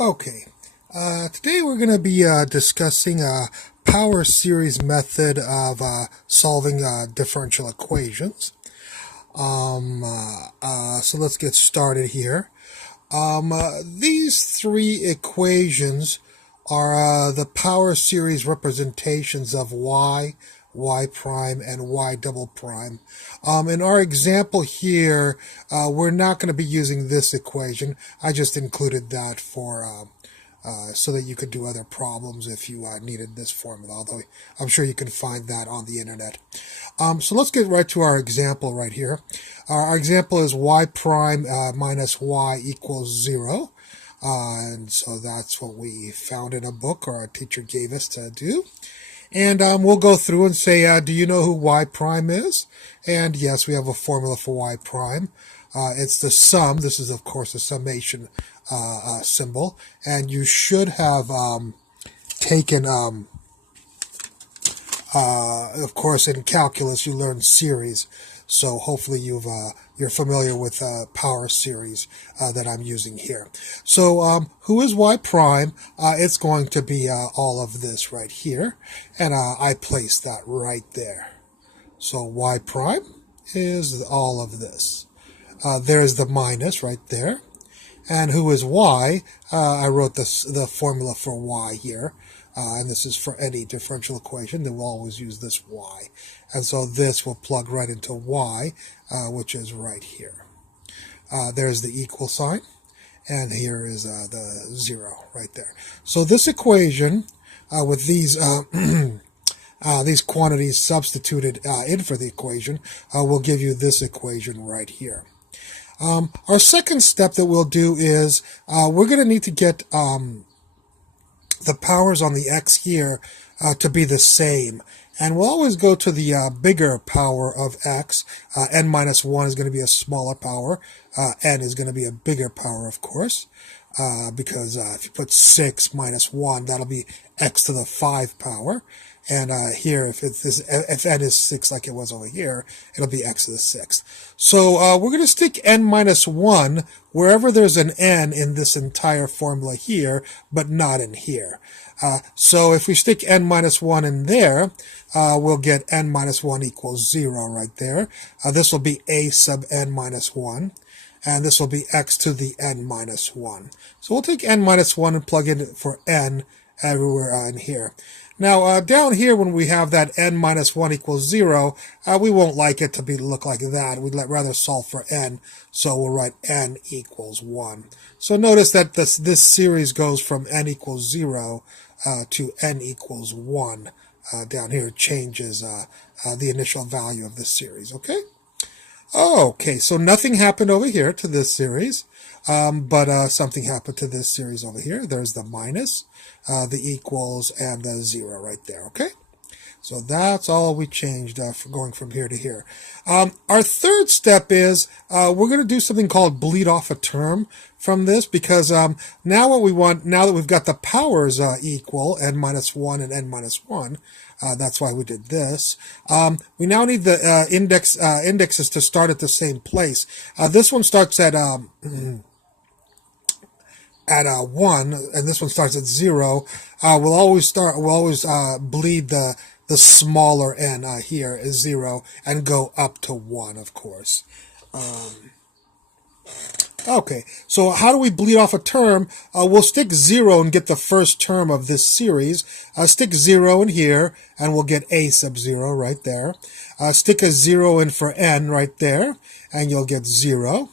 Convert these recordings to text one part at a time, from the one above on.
Okay, today we're going to be discussing a power series method of solving differential equations. So let's get started here. These three equations are the power series representations of y prime, and y double prime. In our example here, we're not going to be using this equation. I just included that for so that you could do other problems if you needed this formula, although I'm sure you can find that on the internet. So let's get right to our example right here. Our example is y prime minus y equals 0. And so that's what we found in a book, or our teacher gave us to do. And we'll go through and say, do you know who y prime is? And yes, we have a formula for y prime. It's the sum. This is, of course, a summation symbol. And you should have taken, of course, in calculus, you learned series. So hopefully you're familiar with power series that I'm using here. So who is y prime? It's going to be all of this right here. And I place that right there. So y prime is all of this. There's the minus right there. And who is y? I wrote the formula for y here. And this is for any differential equation. They will always use this y. And so this will plug right into y, which is right here. There's the equal sign. And here is the 0 right there. So this equation, with these quantities substituted in for the equation, will give you this equation right here. Our second step that we'll do is we're going to need to get the powers on the x here to be the same. And we'll always go to the bigger power of x. N minus 1 is going to be a smaller power. N is going to be a bigger power, of course, because if you put 6 minus 1, that'll be x to the 5 power. And here, if n is 6 like it was over here, it'll be x to the 6th. So we're going to stick n minus 1 wherever there's an n in this entire formula here, but not in here. So if we stick n minus 1 in there, we'll get n minus 1 equals 0 right there. This will be a sub n minus 1. And this will be x to the n minus 1. So we'll take n minus 1 and plug in for n everywhere in here. Now, down here, when we have that n minus 1 equals 0, we won't like it to look like that. We'd rather solve for n, so we'll write n equals 1. So notice that this series goes from n equals 0 to n equals 1. Down here, it changes the initial value of this series, okay? Okay, so nothing happened over here to this series, but something happened to this series over here. There's the minus, the equals, and the 0 right there, okay? So that's all we changed for going from here to here. Our third step is we're going to do something called bleed off a term from this, because now what we want, now that we've got the powers equal, n minus 1 and n minus 1, that's why we did this. We now need the indexes to start at the same place. This one starts at 1, and this one starts at 0. We'll always bleed the smaller n here is 0 and go up to 1, of course. Okay, so how do we bleed off a term? We'll stick 0 and get the first term of this series. Stick 0 in here, and we'll get a sub 0 right there. Stick a 0 in for n right there, and you'll get 0.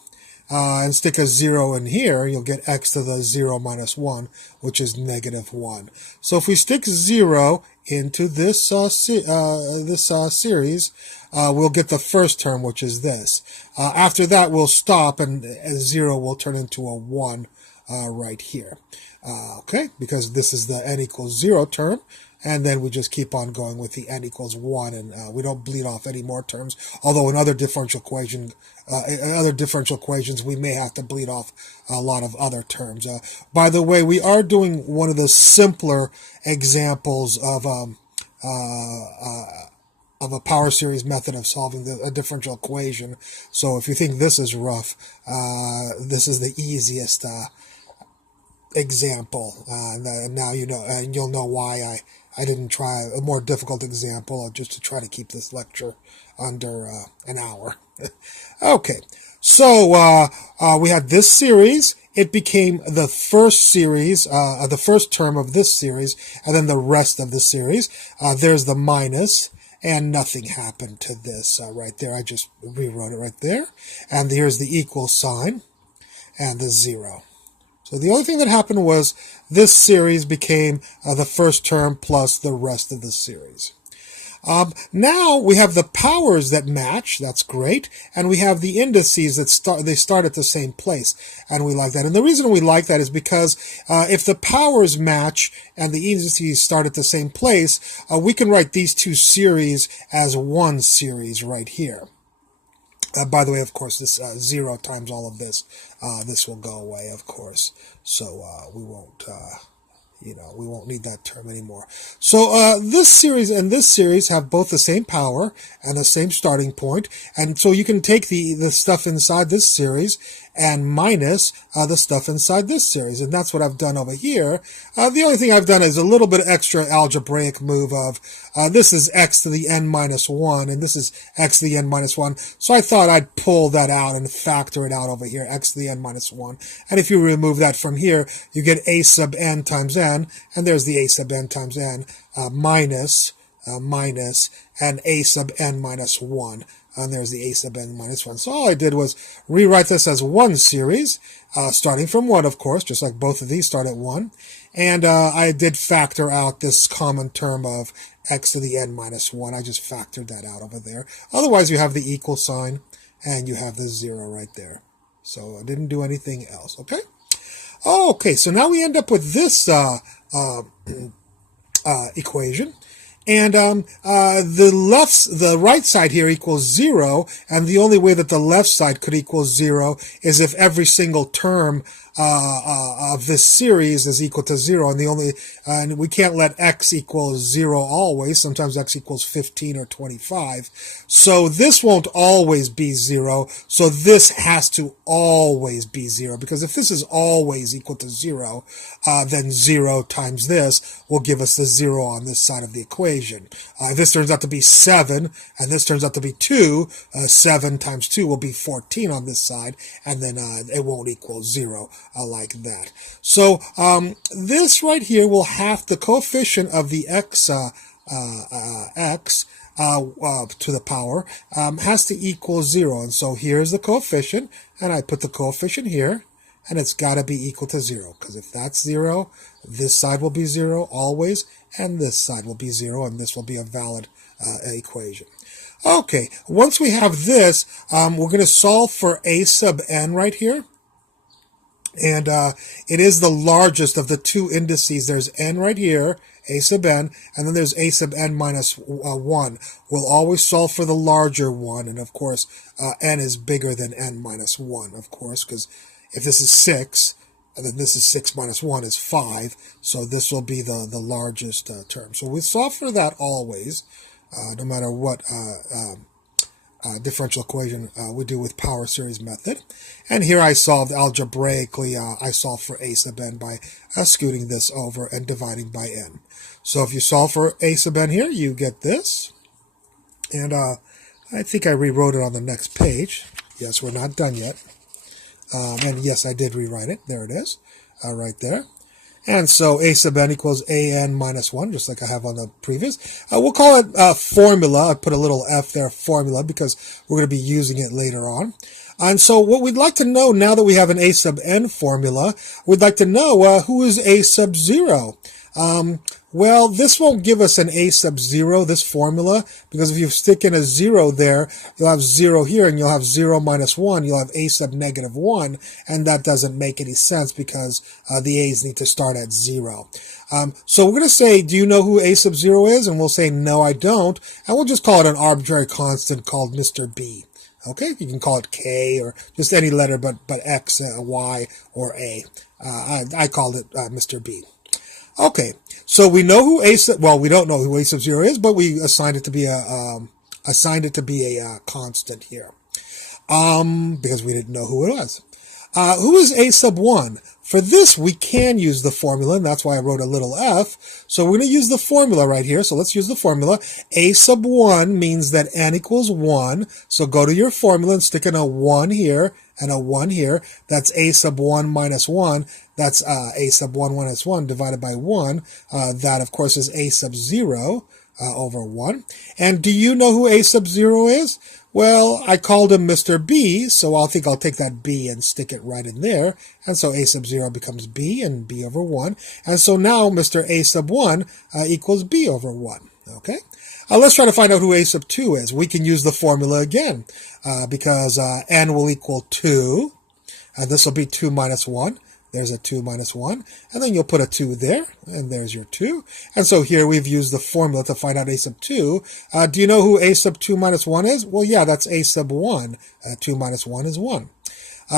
And stick a 0 in here, you'll get x to the 0 minus 1, which is negative 1. So if we stick 0 into this series, we'll get the first term, which is this. After that, we'll stop, and 0 will turn into a 1 right here. Okay, because this is the n equals 0 term. And then we just keep on going with the n equals 1, and we don't bleed off any more terms. Although in other differential equations, we may have to bleed off a lot of other terms. By the way, we are doing one of the simpler examples of a power series method of solving a differential equation. So if you think this is rough, this is the easiest example. Now you know, and you'll know why I didn't try a more difficult example, just to try to keep this lecture under an hour. Okay, so we had this series. It became the first series, the first term of this series, and then the rest of the series. There's the minus, and nothing happened to this right there. I just rewrote it right there. And here's the equal sign and the 0. So the only thing that happened was this series became the first term plus the rest of the series. Now we have the powers that match. That's great. And we have the indices that start at the same place. And we like that. And the reason we like that is because if the powers match and the indices start at the same place, we can write these two series as one series right here. By the way, of course, this 0 times all of this, this will go away, of course. So we won't... we won't need that term anymore. So this series and this series have both the same power and the same starting point. And so you can take the stuff inside this series and minus the stuff inside this series. And that's what I've done over here. The only thing I've done is a little bit extra algebraic move of this is x to the n minus 1, and this is x to the n minus 1. So I thought I'd pull that out and factor it out over here, x to the n minus 1. And if you remove that from here, you get a sub n times n, and there's the a sub n times n, minus, and a sub n minus 1. And there's the a sub n minus 1. So all I did was rewrite this as one series, starting from 1, of course, just like both of these start at 1. And I did factor out this common term of x to the n minus 1. I just factored that out over there. Otherwise, you have the equal sign, and you have the 0 right there. So I didn't do anything else, okay? Okay, so now we end up with this equation. And the right side here equals 0, and the only way that the left side could equal 0 is if every single term of this series is equal to 0, and we can't let x equal 0 always. Sometimes x equals 15 or 25. So this won't always be 0, so this has to always be 0, because if this is always equal to 0, then 0 times this will give us the 0 on this side of the equation. If this turns out to be 7, and this turns out to be 2, 7 times 2 will be 14 on this side, and then it won't equal 0. Like that. So this right here will have the coefficient of the x to the power has to equal 0. And so here's the coefficient, and I put the coefficient here, and it's got to be equal to 0, because if that's 0, this side will be 0 always, and this side will be 0, and this will be a valid equation. Okay, once we have this, we're going to solve for a sub n right here. And it is the largest of the two indices. There's n right here, a sub n, and then there's a sub n minus 1. We'll always solve for the larger one, and of course, n is bigger than n minus 1, of course, because if this is 6, then this is 6 minus 1 is 5, so this will be the largest term. So we solve for that always, no matter what differential equation we do with power series method. And here I solved algebraically, I solved for a sub n by scooting this over and dividing by n. So if you solve for a sub n here, you get this. And I think I rewrote it on the next page. Yes, we're not done yet. And yes, I did rewrite it. There it is, right there. And so a sub n equals a n minus 1, just like I have on the previous. We'll call it formula. I put a little f there, formula, because we're going to be using it later on. And so what we'd like to know, now that we have an a sub n formula, we'd like to know who is a sub 0. Well, this won't give us an a sub 0, this formula, because if you stick in a 0 there, you'll have 0 here, and you'll have 0 minus 1, you'll have a sub negative 1, and that doesn't make any sense because the a's need to start at 0. So we're going to say, do you know who a sub 0 is? And we'll say, no, I don't, and we'll just call it an arbitrary constant called Mr. B. Okay, you can call it K or just any letter but X, Y, or A. I called it Mr. B. Okay, so we know who a sub, well, we don't know who a sub 0 is, but we assigned it to be a constant here, because we didn't know who it was. Who is a sub 1? for this, we can use the formula, and that's why I wrote a little f. So we're going to use the formula right here. So let's use the formula. A sub 1 means that n equals 1. So go to your formula and stick in a 1 here and a 1 here. That's a sub 1 minus 1. That's a sub 1 minus 1 divided by 1. That, of course, is a sub 0 over 1. And do you know who a sub 0 is? Well, I called him Mr. B, so I think I'll take that B and stick it right in there. And so a sub 0 becomes B and B over 1. And so now Mr. a sub 1 equals B over 1. Okay? Let's try to find out who a sub 2 is. We can use the formula again because n will equal 2. And this will be 2 minus 1. There's a 2 minus 1, and then you'll put a 2 there, and there's your 2. And so here we've used the formula to find out a sub 2. Do you know who a sub 2 minus 1 is? Well, yeah, that's a sub 1. 2 minus 1 is 1.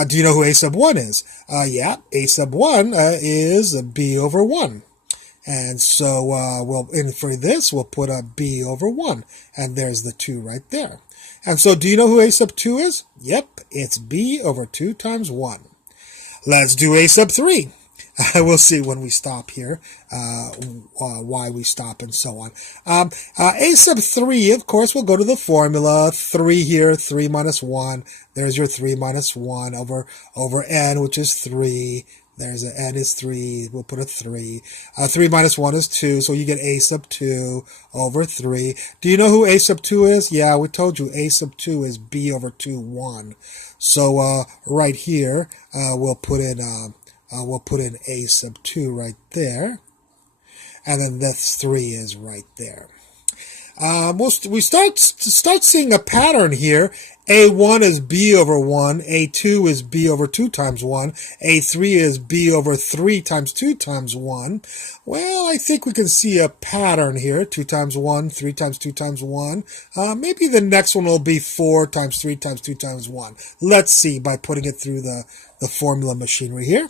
Do you know who a sub 1 is? Yeah, a sub 1 is b over 1. And so for this, we'll put a b over 1, and there's the 2 right there. And so do you know who a sub 2 is? Yep, it's b over 2 times 1. Let's do a sub 3. We'll see when we stop here, why we stop and so on. A sub 3, of course, we'll go to the formula. 3 here, 3 minus 1. There's your 3 minus 1 over n, which is 3. There's an n is 3. We'll put a 3. 3 minus 1 is 2, so you get a sub 2 over 3. Do you know who a sub 2 is? Yeah, we told you a sub 2 is b over 2, 1. So right here, we'll put in a sub 2 right there, and then this 3 is right there. We start seeing a pattern here. A1 is b over 1, A2 is b over 2 times 1, A3 is b over 3 times 2 times 1. Well, I think we can see a pattern here. 2 times 1, 3 times 2 times 1. Maybe the next one will be 4 times 3 times 2 times 1. Let's see by putting it through the formula machinery here.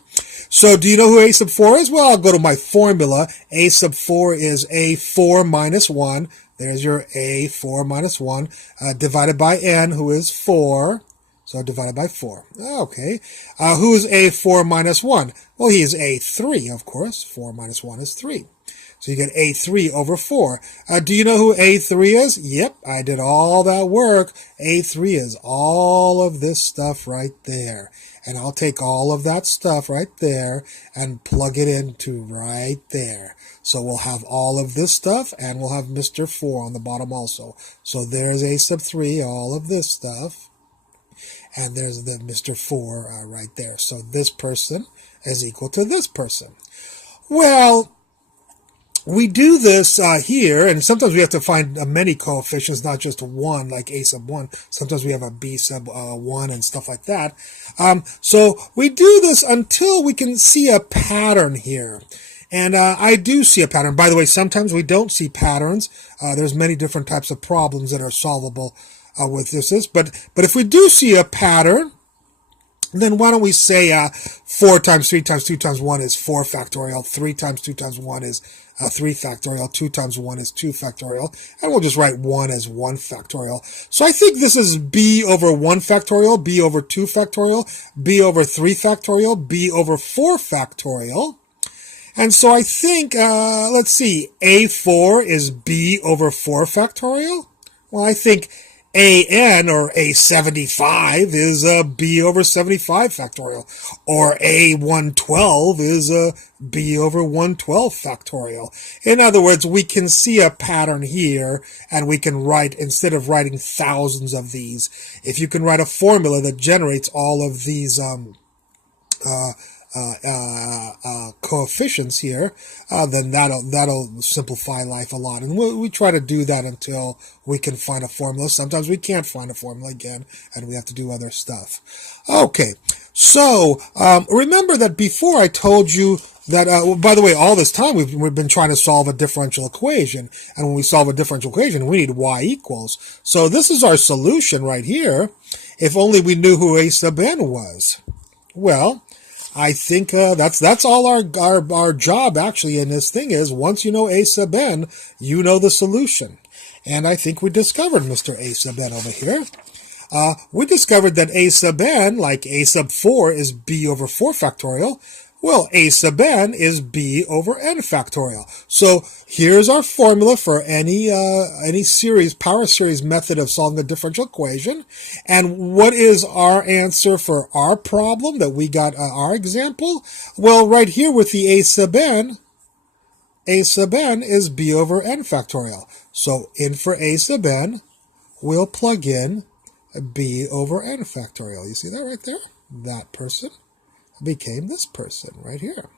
So do you know who a sub 4 is? Well, I'll go to my formula. A sub 4 is a4 minus 1. There's your a4 minus 1 divided by n, who is 4. So divided by 4. Okay. Who is a4 minus 1? Well, he is a3, of course. 4 minus 1 is 3. So you get a3 over 4. Do you know who a3 is? Yep, I did all that work. A3 is all of this stuff right there. And I'll take all of that stuff right there and plug it into right there. So we'll have all of this stuff, and we'll have Mr. 4 on the bottom also. So there's a sub 3, all of this stuff. And there's the Mr. 4 right there. So this person is equal to this person. Well, we do this here, and sometimes we have to find many coefficients, not just one, like a sub 1. Sometimes we have a b sub 1 and stuff like that. So we do this until we can see a pattern here. And I do see a pattern. By the way, sometimes we don't see patterns. There's many different types of problems that are solvable with this. But if we do see a pattern, then why don't we say 4 times 3 times 2 times 1 is 4 factorial, 3 times 2 times 1 is 3 factorial, 2 times 1 is 2 factorial, and we'll just write 1 as 1 factorial. So I think this is b over 1 factorial, b over 2 factorial, b over 3 factorial, b over 4 factorial. And so I think, let's see, a4 is b over 4 factorial. Well, I think an, or a75, is b over 75 factorial. Or a112 is b over 112 factorial. In other words, we can see a pattern here, and we can write, instead of writing thousands of these, if you can write a formula that generates all of these coefficients here, then that'll simplify life a lot. And we try to do that until we can find a formula. Sometimes we can't find a formula again, and we have to do other stuff. Okay, so remember that before I told you that, by the way, all this time we've been trying to solve a differential equation, and when we solve a differential equation, we need y equals. So this is our solution right here, if only we knew who a sub n was. Well, I think that's all our job actually in this thing is. Once you know a sub n, you know the solution. And I think we discovered Mr. a sub n over here. We discovered that a sub n, like a sub 4, is b over 4 factorial. Well, a sub n is b over n factorial. So here's our formula for any series, power series method of solving a differential equation. And what is our answer for our problem that we got our example? Well, right here with the a sub n is b over n factorial. So in for a sub n, we'll plug in b over n factorial. You see that right there? That person became this person right here.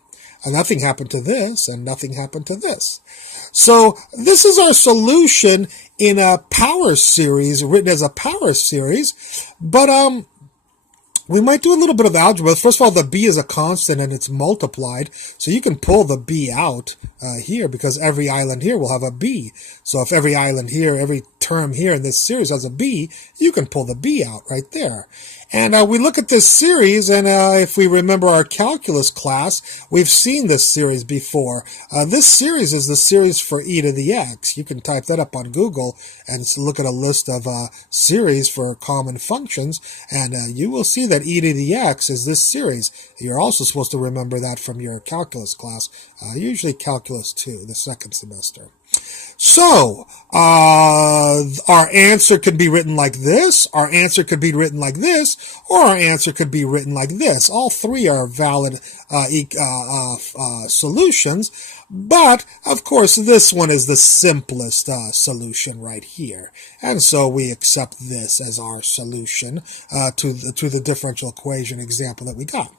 And nothing happened to this, and nothing happened to this. So this is our solution in a power series, written as a power series. But we might do a little bit of algebra. First of all, the b is a constant and it's multiplied. So you can pull the b out here because every island here will have a b. So if every island here, every term here in this series has a b, you can pull the b out right there. And we look at this series, and if we remember our calculus class, we've seen this series before. This series is the series for e to the x. You can type that up on Google and look at a list of series for common functions, and you will see that e to the x is this series. You're also supposed to remember that from your calculus class, usually calculus 2, the second semester. So, our answer could be written like this, our answer could be written like this, or our answer could be written like this. All three are valid solutions, but, of course, this one is the simplest solution right here. And so we accept this as our solution to the differential equation example that we got.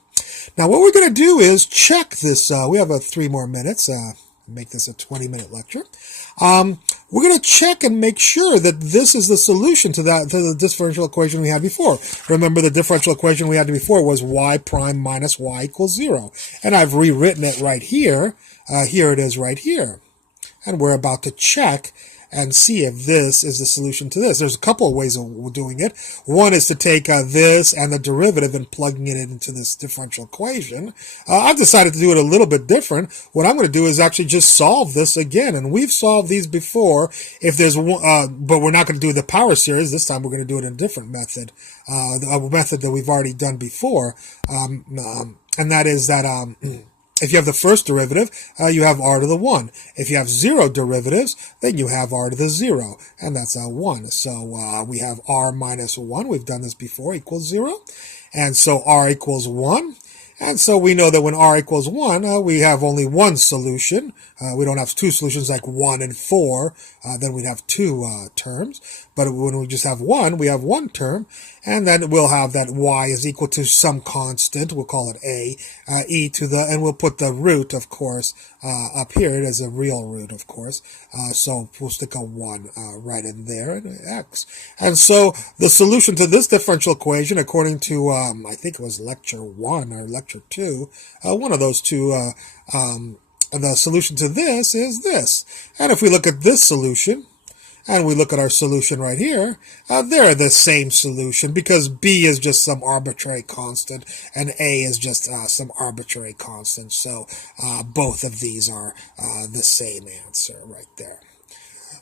Now, what we're going to do is check this. We have 3 more minutes. Make this a 20-minute lecture. We're going to check and make sure that this is the solution to the differential equation we had before. Remember, the differential equation we had before was y prime minus y equals 0. And I've rewritten it right here. Here it is right here. And we're about to check and see if this is the solution to this. There's a couple of ways of doing it. One is to take this and the derivative and plugging it into this differential equation. I've decided to do it a little bit different. What I'm going to do is actually just solve this again. And we've solved these before. If there's one, but we're not going to do the power series. This time we're going to do it in a different method, a method that we've already done before. And that is that if you have the first derivative, you have r to the 1. If you have 0 derivatives, then you have r to the 0, and that's 1. So we have r minus 1. We've done this before, equals 0. And so r equals 1. And so we know that when r equals 1, we have only one solution. We don't have two solutions like 1 and 4. Then we'd have 2 terms. But when we just have 1, we have one term. And then we'll have that y is equal to some constant. We'll call it a, e to the, and we'll put the root, of course, up here. It is a real root, of course. So we'll stick a 1 right in there, and x. And so the solution to this differential equation, according to, I think it was lecture 1 or lecture 2, one of those two, the solution to this is this. And if we look at this solution, and we look at our solution right here, they're the same solution because b is just some arbitrary constant and a is just some arbitrary constant. So both of these are the same answer right there.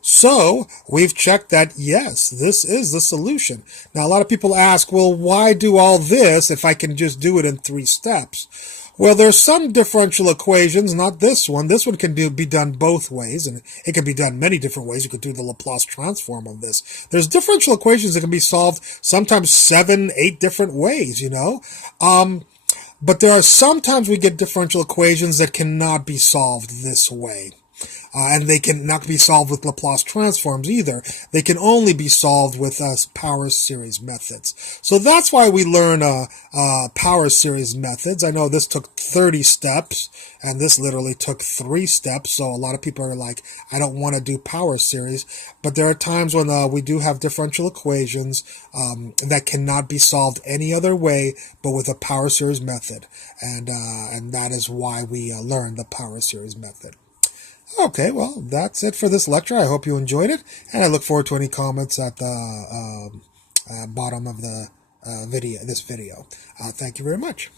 So we've checked that, yes, this is the solution. Now, a lot of people ask, well, why do all this if I can just do it in 3 steps? Well, there's some differential equations, not this one. This one can be done both ways, and it can be done many different ways. You could do the Laplace transform of this. There's differential equations that can be solved sometimes 7, 8 different ways, you know. But there are sometimes we get differential equations that cannot be solved this way. And they cannot be solved with Laplace transforms either. They can only be solved with power series methods. So that's why we learn power series methods. I know this took 30 steps, and this literally took 3 steps. So a lot of people are like, I don't want to do power series. But there are times when we do have differential equations that cannot be solved any other way but with a power series method. And that is why we learn the power series method. Okay, well, that's it for this lecture. I hope you enjoyed it, and I look forward to any comments at the bottom of the video. Thank you very much.